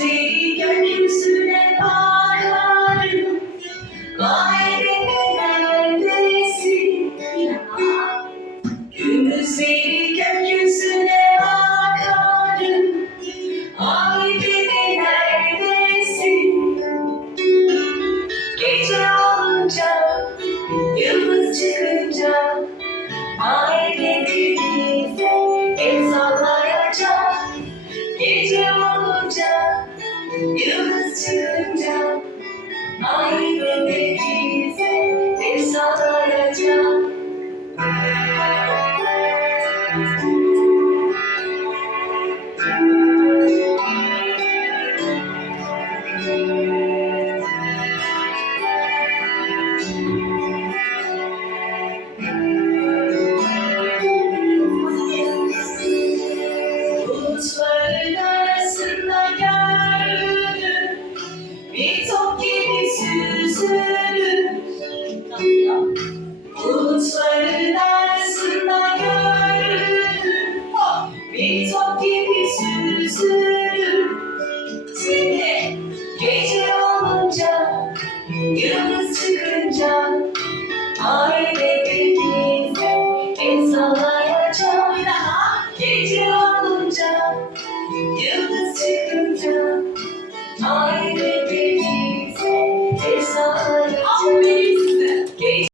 Gündüzleri gökyüzüne bakarım Vay be neredesin Gündüzleri gökyüzüne bakarım Ay beni neredesin Gece olunca Yıldız çıkınca Ay beni bize El sallayacak Gece olunca doğunca, yıldız çıkınca, ay bendeki bize ev. Thank you. Sevdasında gördüm oh, Bir top gibi Şimdi gece olunca Yıldız çıkınca Ay dediğinize El sallayacağım daha Gece olunca Yıldız çıkınca Ay dediğinize El sallayacağım